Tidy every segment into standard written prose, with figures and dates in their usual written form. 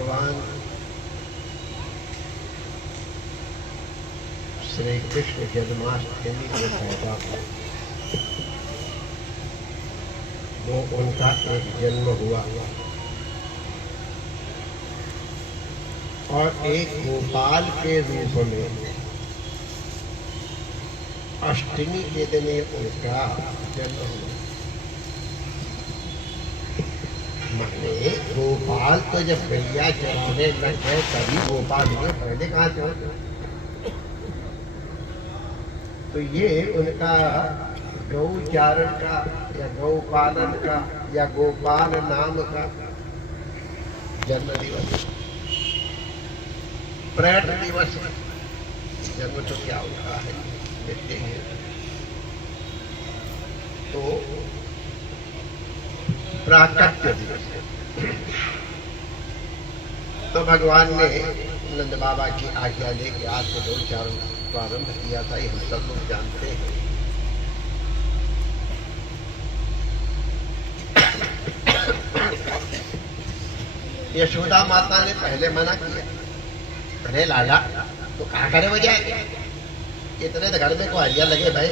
भगवान श्री कृष्ण जन्माष्टमी को पैदा हुए, वो उनका एक जन्म हुआ और एक गोपाल के रूप में अष्टमी के दिन उनका जन्म हुआ। माने गोपाल तो जब गैया चराने लग गए तभी गोपाल हुए, पहले कहाँ थे? तो ये उनका गौचारण का या गौपालन का या गोपाल नाम का जन्म दिवस, पर्यटन दिवस। जन्म तो क्या उनका है देखते हैं। तो प्राकट्य दिवस है। तो भगवान ने नंद बाबा की आज्ञा लेके आज से गौचारण प्रारंभ किया था, ये हम सब लोग जानते हैं। यशोदा माता ने पहले मना किया, अरे लाला तो कहा करे बजाय, इतने तो घर में कुआरियां लगे भाई,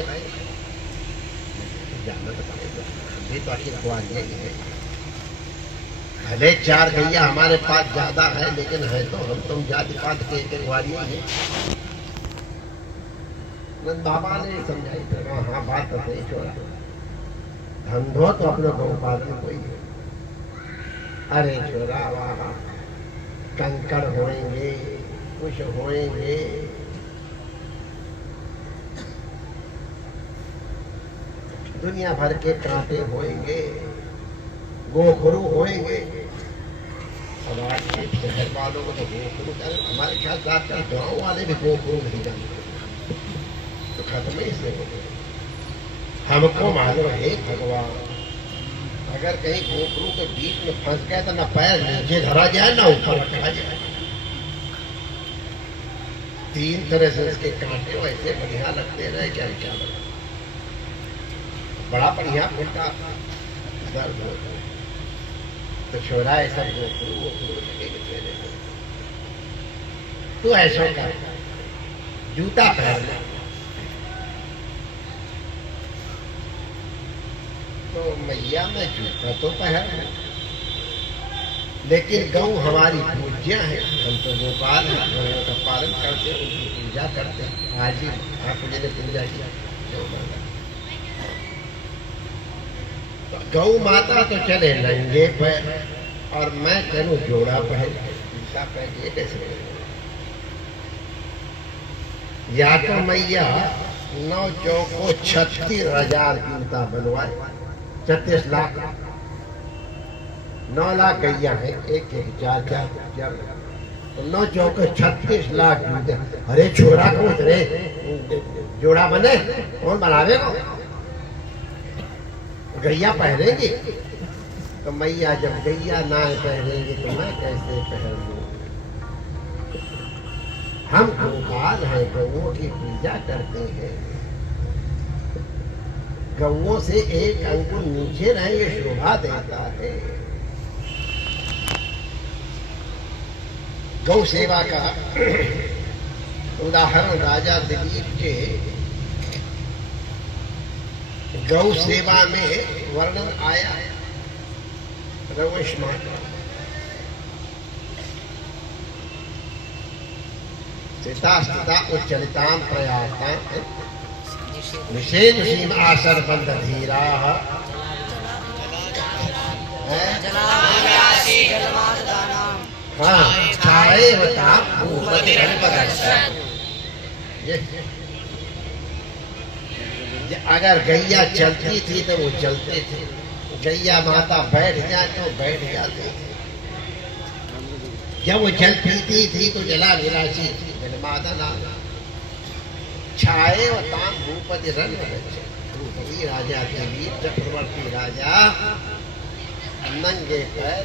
जानना तो पड़ेगा, भी तो आखिर कुआरियां ही है। भले 4 गैया हमारे पास ज्यादा है, लेकिन है तो हम तुम जाति पात के कुआरियां हैं। नंद बाबा ने समझाई, हाँ बात तो सही छोड़ा, धंधो तो अपने गौपालन को ही है। अरे छोरा वहाँ कंकड़ होएंगे, कुछ होएंगे, दुनिया भर के कांटे होएंगे, गोखरू होएंगे। और आज के शहर वालों को तो गोखरू, हमारे ख्याल से आजकल गाँव वाले भी गोखरू नहीं जानते, तो खत्म ही से हो गए। हमको मालूम है भगवान, अगर कहीं गोखरू के बीच में फंस गए तो न पैर नीचे धरा जाए ना ऊपर रखा जाए। 3 तरह से इसके कांटे वैसे बढ़िया लगते रहे, क्या क्या बड़ा बढ़िया फुलका दर्द हो। तो छोरा ऐसा गोखरू तो ऐसा कर, जूता पहन ले। तो मैया मैं जूता तो पहन, लेकिन गौ हमारी पूज्या है, हम तो गोपाल हैं, गौओं का पालन करते, उनकी पूजा करते। आज ही आपको ने पूजा किया गौ माता। तो गौ माता तो चले नंगे पैर और मैं चलूं जोड़ा पहन, जूता पहन, ये कैसे? या तो मैया 9 चौको 36,000 जूता बनवाए, 36 लाख, 9 लाख गैया है, एक 4 तो 9 चौके 36 लाख जूते। अरे छोरा को इतने जोड़ा बने, कौन बनावेगा? गैया पहनेगी तो मैया, जब गैया ना पहनेंगे तो मैं कैसे पहन लूं? हम गोपाल हैं, गौओं की पूजा करते हैं। गौओं से एक अंकुर नीचे रहेंगे शोभा देता है। गौ सेवा का उदाहरण राजा दिलीप के गौ सेवा में वर्णन आया। रविश माता सीता उच्चलितां प्रयाता निषेध सीम आसर बंद धीरा हाँ छाए होता अगर गैया चलती थी तो वो चलते थे, गैया माता बैठ जाए तो बैठ जाते थे। जब वो जल पीती थी तो जला विलासी थी, जलमाता नाम छाए व ताम भूपति रन भूपति राजा देवी चक्रवर्ती राजा नंगे पैर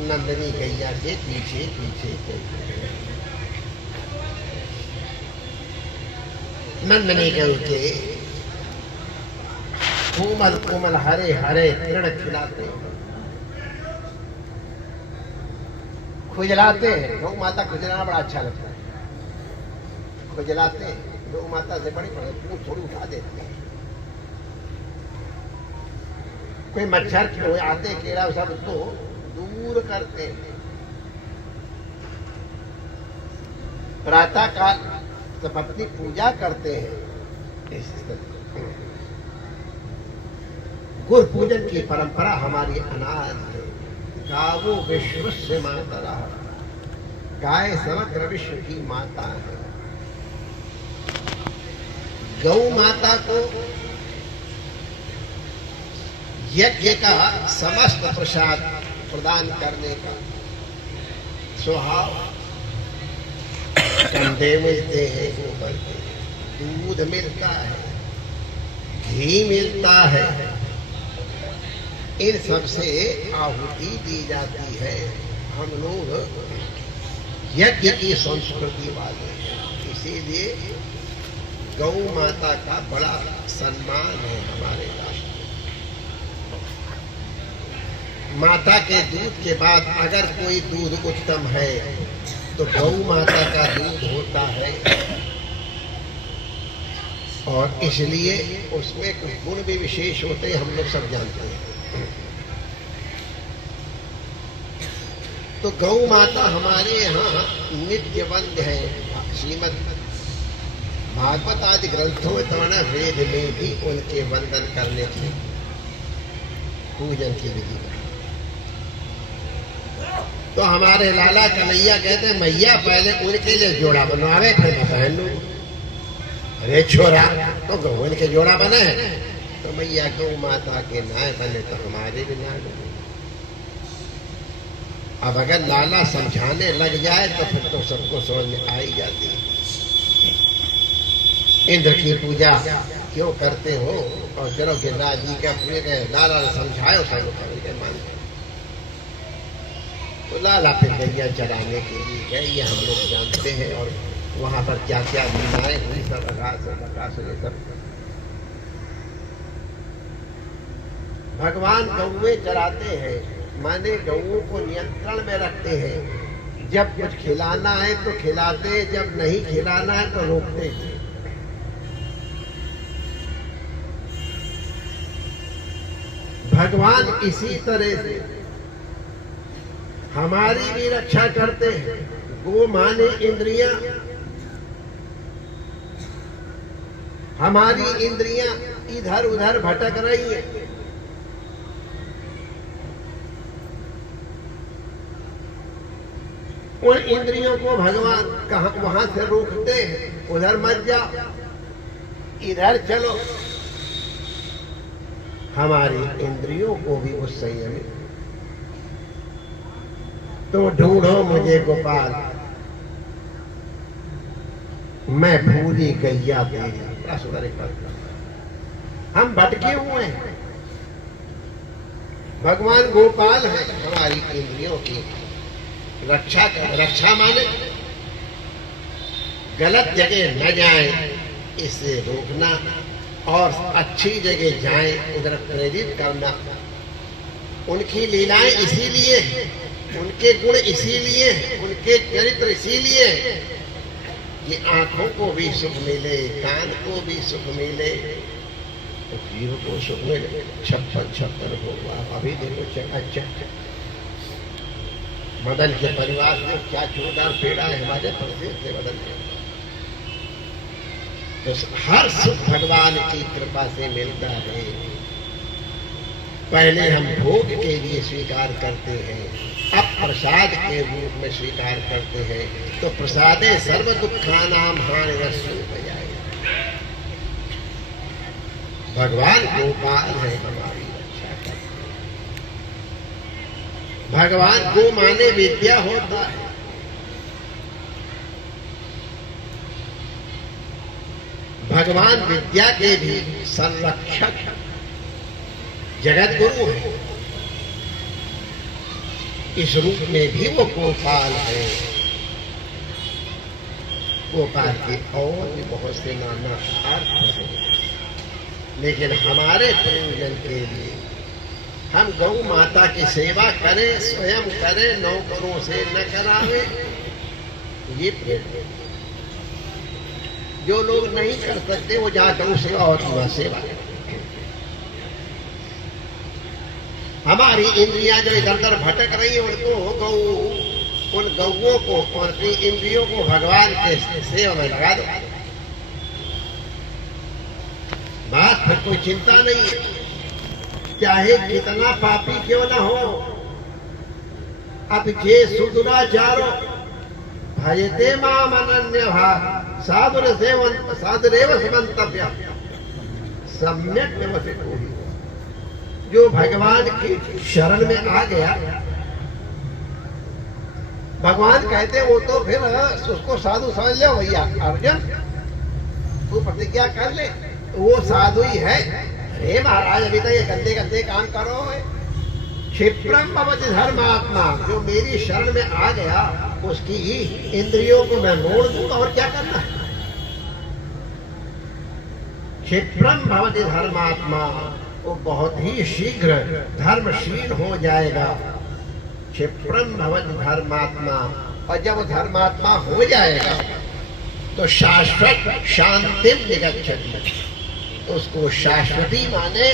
नंदनी गैया के पीछे पीछे चलते। नंदनी गौ के कोमल कोमल हरे हरे तृण खिलाते, खुजलाते हैं। गौ माता खुजलाना बड़ा अच्छा लगता है। खुजलाते हैं, गौ माता से बड़ी बड़ी पूंछ थोड़ी उठा देते हैं। कोई मच्छर कोई आते कीड़ा सब उसको दूर करते हैं। प्रातः काल सपत्नी पूजा करते हैं। गुरु पूजन की परंपरा हमारी अनाज है। गावो विश्व से मातरा, गाय समग्र विश्व की माता है। गौ माता को यज्ञ का समस्त प्रसाद प्रदान करने का स्वभाव। कंडे मिलते हैं, गोबर के, दूध मिलता है, घी मिलता है, इन सब से आहुति दी जाती है। हम लोग यज्ञ की संस्कृति वाले हैं, इसीलिए गौ माता का बड़ा सम्मान है हमारे राष्ट्र। माता के दूध के बाद अगर कोई दूध उत्तम है तो गौ माता का दूध होता है, और इसलिए उसमें कुछ गुण भी विशेष होते हैं, हम लोग सब जानते हैं। तो गौ माता हमारे यहाँ नित्य वंद्य है। श्रीमद् भागवत आदि ग्रंथों में तमाना वेद में भी उनके वंदन करने की पूजन की विधि है। तो हमारे लाला कन्हैया कहते हैं मैया पहले उनके लिए जोड़ा बनवावे फिर मैं पहन लूं। अरे छोरा तो गौ के जोड़ा बने हैं, तो मैया गौ माता के नाय बने तो हमारे भी नाय बने। अब अगर लाला समझाने लग जाए तो फिर तो सबको समझ में आ ही जाती है। इंद्र की पूजा क्यों करते हो, और चलो गिरिराज जी का पूरे लाला ने समझायो सब के मानते। तो लाला फिर गैया चराने के लिए गए, ये हम लोग जानते हैं। और वहां पर क्या क्या लीलाएं हुई सब आकाश ये सब। भगवान गौएं चराते हैं, माने गौओं को नियंत्रण में रखते हैं। जब कुछ खिलाना है तो खिलाते, जब नहीं खिलाना है तो रोकते हैं। भगवान इसी तरह से हमारी भी रक्षा करते हैं। गो माने इंद्रियां, हमारी इंद्रियां इधर उधर भटक रही है। उन इंद्रियों को भगवान कहां वहां से रोकते हैं, उधर मत जाओ, इधर चलो। हमारी इंद्रियों को भी उस संयमित। तो ढूंढो मुझे गोपाल, मैं भूली गैया तेरी। हम भटके हुए हैं। भगवान गोपाल है हमारी इंद्रियों की रक्षा कर। रक्षा माने गलत जगह न जाए, इसे रोकना, और अच्छी जगह जाए उधर प्रेरित करना। उनकी लीलाएं इसीलिए है, उनके गुण इसीलिए है, उनके चरित्र इसीलिए है कि आंखों को भी सुख मिले, कान को भी सुख मिले, तो जीव को सुख मिले। 56 होगा अभी देखो। अच्छा मदन के परिवार में क्या जोरदार पेड़ा है हमारे प्रदेश से मदन के। तो हर सुख भगवान की कृपा से मिलता है। पहले हम भोग के लिए स्वीकार करते हैं, अब प्रसाद के रूप में स्वीकार करते हैं। तो प्रसादे सर्व दुखानाम हानि रस्सु बजाए। भगवान गोपाल है, हमारी रक्षा करते हैं। भगवान गो माने विद्या होता है। भगवान विद्या के भी संरक्षक जगत गुरु है। इस रूप में भी वो गोपाल है। गोपाल के और भी बहुत से नाना अर्थ हैं, लेकिन हमारे प्रयोजन के लिए हम गौ माता की सेवा करें, स्वयं करें, नौकरों से न करावे, ये प्रेम है। जो लोग नहीं कर सकते वो जहाँ गौ सेवा होती वहां सेवा करें। हमारी इंद्रियां जो इधर उधर भटक रही है उनको उन गौओं को और अपनी इंद्रियों को भगवान के सेवा में लगा दो, बात फिर कोई चिंता नहीं है। चाहे कितना पापी क्यों ना हो, अब जे सुदुराचारो भजते माम अनन्य साधुरेव समन्तव्य सम्यक व्यवस्थितो ही। जो भगवान की शरण में आ गया, भगवान कहते वो तो फिर उसको साधु समझ ले भैया अर्जुन, तू प्रतिज्ञा कर ले, वो साधु ही है। अरे महाराज अभी तक ये गंदे गंदे काम करो। क्षिप्रम भवति धर्मात्मा, जो मेरी शरण में आ गया उसकी इंद्रियों को मैं मोड़ दूंगा, और क्या करना है। क्षिप्रम भवति धर्मात्मा, वो बहुत ही शीघ्र धर्मशील हो जाएगा। क्षिप्रम भवति धर्मात्मा, और जब धर्मात्मा हो जाएगा तो शाश्वत शांति निगच्छति, उसको शाश्वती माने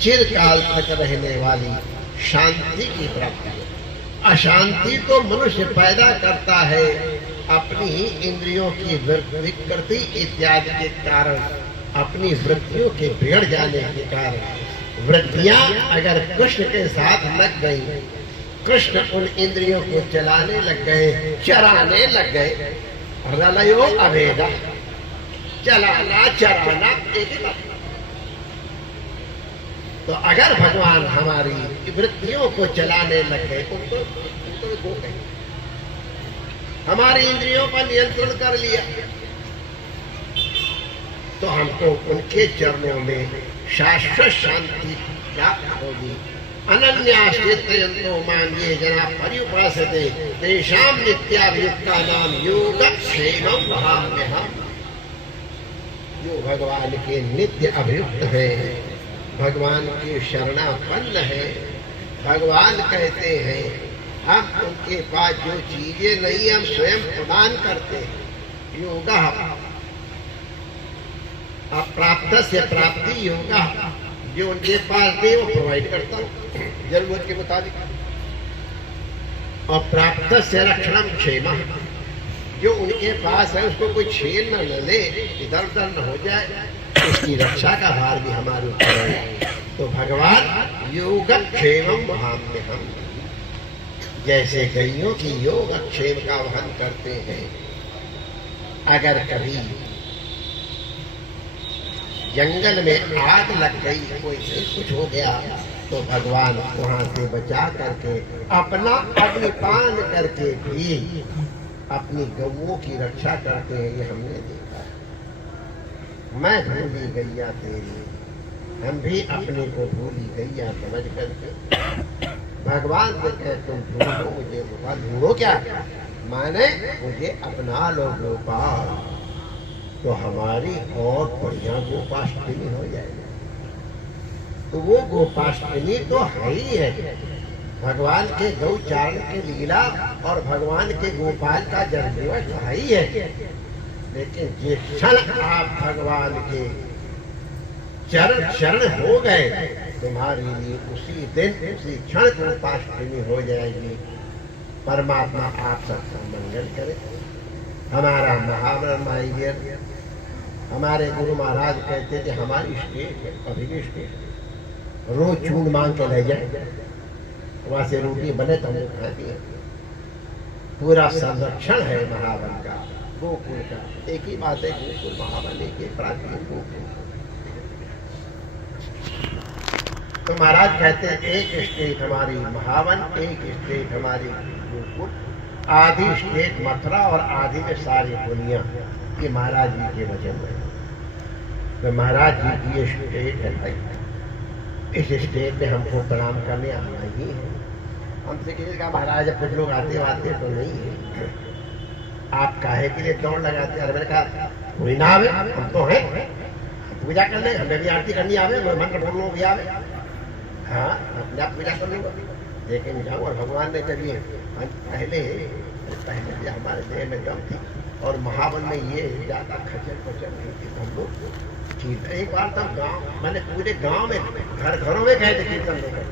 चिरकाल तक रहने वाली शांति की प्राप्ति है। अशांति तो मनुष्य पैदा करता है अपनी इंद्रियों की विकृति इत्यादि के कारण, अपनी वृत्तियों के बिगड़ जाने के कारण। वृत्तियां अगर कृष्ण के साथ लग गई, कृष्ण उन इंद्रियों को चलाने लग गए, चराने लग गए। रलयो अभेदा, चलाना चराना एक ही बात। तो अगर भगवान हमारी वृत्तियों को चलाने लग गए, उनको वो कहें हमारी इंद्रियों पर नियंत्रण कर लिया, तो हमको उनके चरणों में शाश्वत शांति प्राप्त होगी। अनन्याश्रितो मां ये जना पर्युपासते तेषां नित्याभियुक्तानां योगक्षेमं वहाम्यहम्। जो भगवान के नित्य अभियुक्त है, भगवान के शरणापन्न है, भगवान कहते हैं हम उनके पास जो चीजें नहीं हम स्वयं प्रदान करते हैं। योगा अप्राप्त से प्राप्ति, योगा जो उनके पास दे वो प्रोवाइड करता हूँ जरूरत के मुताबिक। और प्राप्त से रक्षणम क्षेम, जो उनके पास है उसको कोई छीन न ले, इधर उधर न हो जाए, उसकी रक्षा का भार भी हमारे ऊपर है। तो भगवान योगक्षेमं वहाम्यहम्, जैसे गैयों की योगक्षेम का वहन करते हैं। अगर कभी जंगल में आग लग गई, कोई कुछ हो गया, तो भगवान वहां से बचा करके अपना अग्निपान करके भी अपनी गौओं की रक्षा करते हैं। ये हमने देखा है। मैं भूली गैया तेरी, हम भी अपने को भूली गैया समझ करके भगवान से कहे तुम ढूंढो मुझे गोपाल। ढूंढो क्या माने, मुझे अपना लो गोपाल, तो हमारी और बढ़िया गोपाष्टमी हो जाएगी। तो वो गोपाष्टमी तो है ही है, भगवान के गौचारण की लीला और भगवान के गोपाल का जन्म दिवस है ही है। लेकिन जिस क्षण आप भगवान के चरण शरण हो गए, तुम्हारे लिए उसी दिन उसी क्षण गोपाष्टमी हो जाएगी। परमात्मा आप सबका मंगल करे। हमारा महावन माइडियर, हमारे गुरु महाराज कहते थे हमारी स्टेट है, अभी भी स्टेट है, रोज चून मांग के ले जाए, वहां से रोटी बने तो हम खाते हैं। पूरा संरक्षण है महावन का, गोकुल का। एक ही बात है, गोकुल महावन एक ही प्राचीन गोकुल। तो महाराज कहते हैं एक स्टेट हमारी महावन, एक स्टेट हमारी गोकुल, आधी स्टेट मथुरा और आधी में सारी दुनिया। ये महाराज जी के वचन में। तो महाराज जी की ये स्टेट है भाई, इस स्टेट में हमको प्रणाम करने आना ही है। हमसे किसी का महाराज कुछ लोग आते तो नहीं है, आप काहे के लिए दौड़ लगाते। अरे मैंने कहा कोई ना आवे, हम तो हैं, पूजा करने हमें भी आरती करनी आवे, मंत्र बोलने भी आवे, हाँ अपने आप पूजा कर लूँगा, लेकिन जाऊँ और भगवान ने चलिए पहले पहले भी हमारे देह में दम थी और महावन में ये ज़्यादा खचर पचर नहीं थी। हम लोग कीर्तन एक बार तब गाँव मैंने पूरे गाँव में घरों में गए थे कीर्तन लेकर,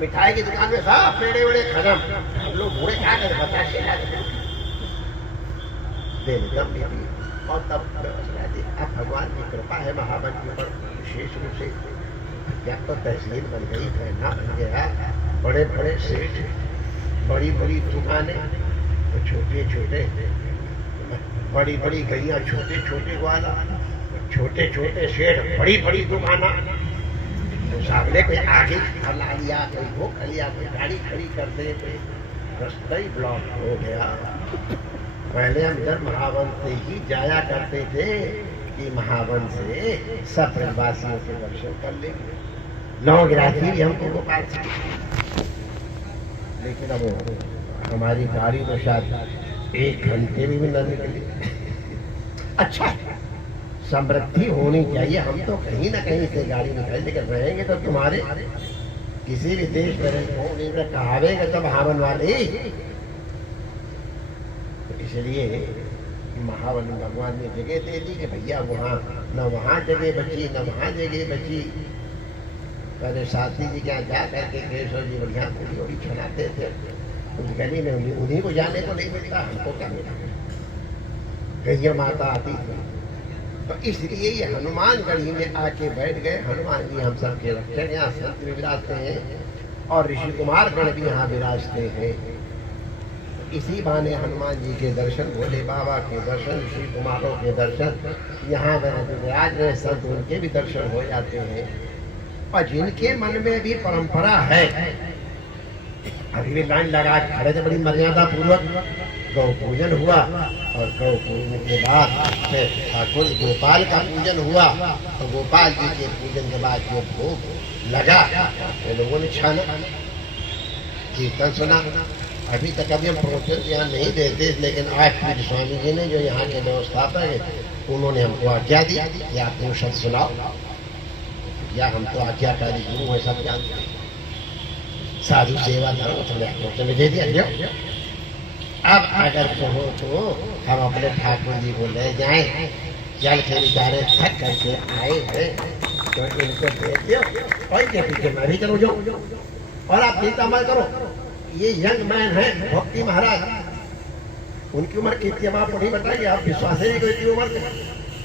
मिठाई की दुकान में सब पेड़े वेड़े खत्म, हम लोग बूढ़े क्या करें बताते दम भी थी। और तब अब भगवान की कृपा है महावन के ऊपर विशेष रूप से, क्या तो तहसील बन गई, कहना बन गया, बड़े बड़े सेठ, बड़ी बड़ी दुकानें, तो छोटे छोटे, बड़ी बड़ी गैया छोटे छोटे ग्वाला, छोटे छोटे सेठ, बड़ी बड़ी दुकाना, तो सामने कोई आगे खला लिया, कोई वो खलिया, कोई गाड़ी खड़ी कर दे, कोई रास्ता ही ब्लॉक हो गया। पहले हम जब महावन से ही जाया करते थे कि महावन से सब ब्रजवासियों के दर्शन कर लेंगे, लोग राशि भी हमको गोपाल से, लेकिन अब हमारी गाड़ी में शायद 1 घंटे भी न निकली। अच्छा समृद्धि होनी चाहिए, हम तो कहीं ना कहीं से गाड़ी निकाल, लेकिन रहेंगे तो तुम्हारे किसी भी देश में कहावेगा तो महावन वाले। इसलिए महावन भगवान ने जगह दे दी कि भैया वहाँ न वहाँ जगह बची न वहाँ जगह बची। पहले साथी जी क्या जा करके केशव जी बढ़िया पूरी वोड़ी छनाते थे, उस गली में उन्हीं को जाने को नहीं मिलता, हमको क्या मिला, गैया माता आती थी। तो इसलिए ये हनुमानगढ़ी में आके बैठ गए। हनुमान जी हम सबके रक्षक, यहाँ संत भी विराजते हैं और ऋषि कुमार गण भी यहाँ विराजते हैं। इसी बहाने हनुमान जी के दर्शन, भोले बाबा के दर्शन, ऋषि कुमारों के दर्शन, यहाँ विराज रहे संत उनके भी दर्शन हो जाते हैं। और जिनके मन में भी परंपरा है, अभी भी लाइन लगा खड़े थे, बड़ी मर्यादा पूर्वक गौ पूजन हुआ और गौ पूजन के बाद ठाकुर गोपाल का पूजन हुआ और गोपाल जी के पूजन के बाद जो भोग लगा तो लोगों ने छाना, कीर्तन सुना। अभी तक अभी हम प्रवचन यहाँ नहीं देते, लेकिन आज पूज्य स्वामी जी ने जो यहाँ के व्यवस्थापक है उन्होंने हमको आज्ञा दी कि आप दो शब्द सुनाओ, या हम तो आज्ञाकारी गुरु है, सब जानते हैं, साधु सेवा करो, थोड़ा प्रवचन दे दिया। अब अगर कहो तो हम अपने ठाकुर जी को ले जाएं, जल के बेचारे थक करके आए हैं तो इनको दे दो और के पीछे मैं भी चलो जाऊँ, और आप चिंता मत करो। ये यंग मैन है भक्ति महाराज, उनकी उम्र कितनी आप नहीं बताइए, आप विश्वास नहीं करो इतनी उम्र के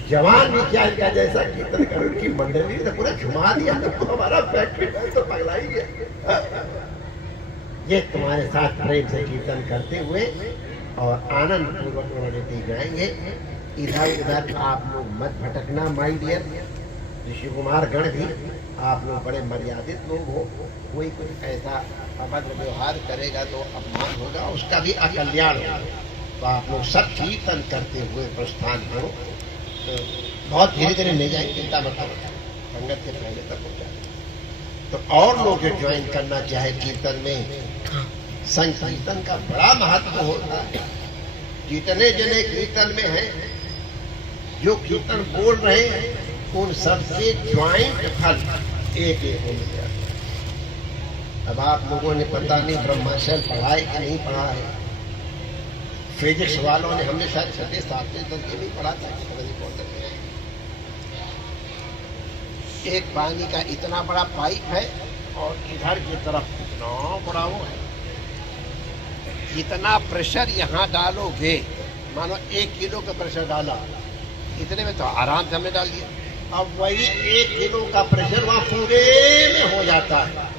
जवान भी क्या क्या जैसा कीर्तन कर, उनकी मंडली ने पूरा झुमा दिया, तो हमारा फैक्ट्री तो पगला ही गया। ये तुम्हारे साथ प्रेम से कीर्तन करते हुए और आनंद पूर्वक उन्होंने गाएंगे। इधर उधर आप लोग मत भटकना माय डियर, ऋषि कुमार गण भी आप लोग बड़े मर्यादित लोग हो, कोई कुछ ऐसा अभद्र व्यवहार करेगा तो अपमान होगा, उसका भी अकल्याण होगा। तो आप लोग सब कीर्तन करते हुए प्रस्थान करो, तो बहुत धीरे धीरे ले जाएंगे, चिंता मत करो, संगत के पहले तक हो जाए। तो और लोग जो ज्वाइन करना चाहे कीर्तन में, संकीर्तन का बड़ा महत्व होता है। जितने जने कीर्तन में हैं, जो कीर्तन बोल रहे हैं, उन सबसे ज्वाइंट फल एक एक हो गया। अब आप लोगों ने पता नहीं ब्रह्माशय पढ़ा है कि नहीं पढ़ा है, फिजिक्स वालों ने, हमने शायद 6 7वें तक के नहीं पढ़ा था, एक पानी का इतना बड़ा पाइप है और इधर की तरफ इतना बड़ा वो है, जितना प्रेशर यहाँ डालोगे, मानो 1 किलो का प्रेशर डाला, इतने में तो आराम से हमने डाल दिया। अब वही 1 किलो का प्रेशर वहाँ पूरे में हो जाता है,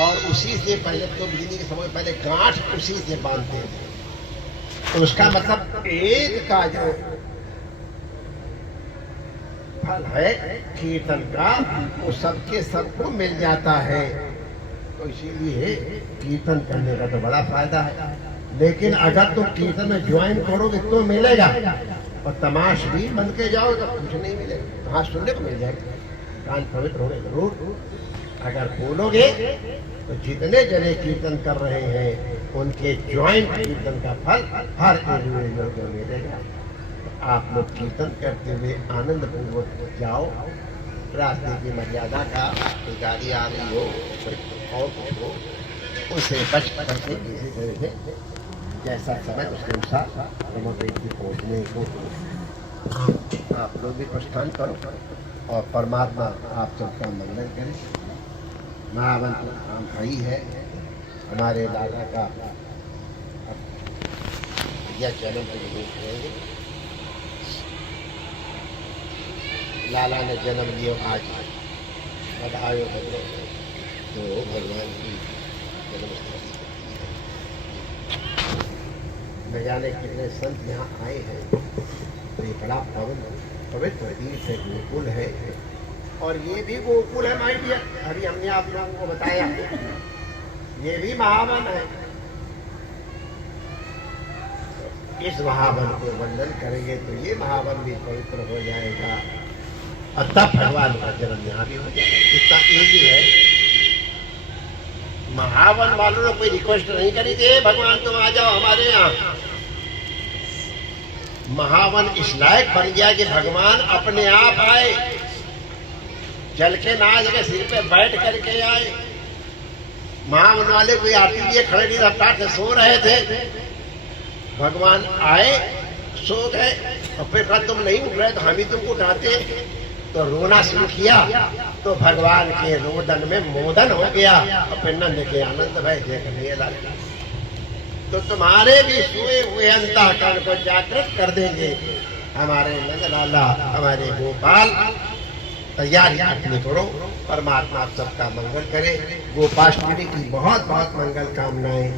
और उसी से पहले तो बिजली के समय पहले गांठ उसी से बांधते थे। तो उसका मतलब एक का जो फल है कीर्तन का, वो सबके सबको मिल जाता है। तो इसीलिए कीर्तन करने का तो बड़ा फायदा है। लेकिन अगर तुम कीर्तन में ज्वाइन करोगे तो मिलेगा, और तमाश भी बन के जाओ तो कुछ नहीं मिलेगा। हाँ, सुनने को मिल जाएगा, कान पवित्र होने जरूर। अगर बोलोगे तो जितने जने कीर्तन कर रहे हैं उनके ज्वाइंट कीर्तन का फल हर इंडिविजुअल को मिलेगा। तो आप लोग कीर्तन करते हुए आनंद पूर्वक जाओ, रास्ते की मर्यादा का कोई गाड़ी आ रही हो, कोई और कुछ हो, उसे बच करके किसी तरह से जैसा समय उसके अनुसार ब्रह्मवेद की पहुँचने को आप लोग भी प्रस्थान करो और परमात्मा आप सबका मंगल करें। महावन का काम आई है हमारे लाला का यह चैनल पर देखेंगे। लाला ने जन्म लिया आज, बधाई तो भगवान की जन्मस्थली न जाने कितने संत यहाँ आए हैं। तो ये बड़ा पवित्र तीर्थ है, गोकुल है, और ये भी गोकुल है माई डियर। अभी हमने आप लोगों को बताया ये भी महावन है। इस महावन को वंदन करेंगे तो ये महावन भी पवित्र हो जाएगा, और तब भगवान का जन्म यहाँ भी हो जाएगा। इतना ईजी है। महावन वालों ने कोई रिक्वेस्ट नहीं करी थी भगवान तुम आ जाओ हमारे यहाँ। महावन इस लायक बन गया कि भगवान अपने आप आए, चल के नाच के सिर पे बैठ करके आए। महावन वाले कोई आरती लिए खड़े नहीं, रफ्तार से सो रहे थे। भगवान आए, सो गए, और फिर कहा तुम नहीं उठ रहे तो हम ही तुमको उठाते। तो रोना शुरू किया तो भगवान के रोदन में मोदन हो गया, और फिर नंद के आनंद भय देखने लगा। तो तुम्हारे भी सोए हुए अंतःकरण को जागृत कर देंगे हमारे नंद लाला, हमारे गोपाल। तैयारी अपनी करो, परमात्मा आप सबका मंगल करे। गोपाष्टमी की बहुत बहुत मंगल कामनाएं।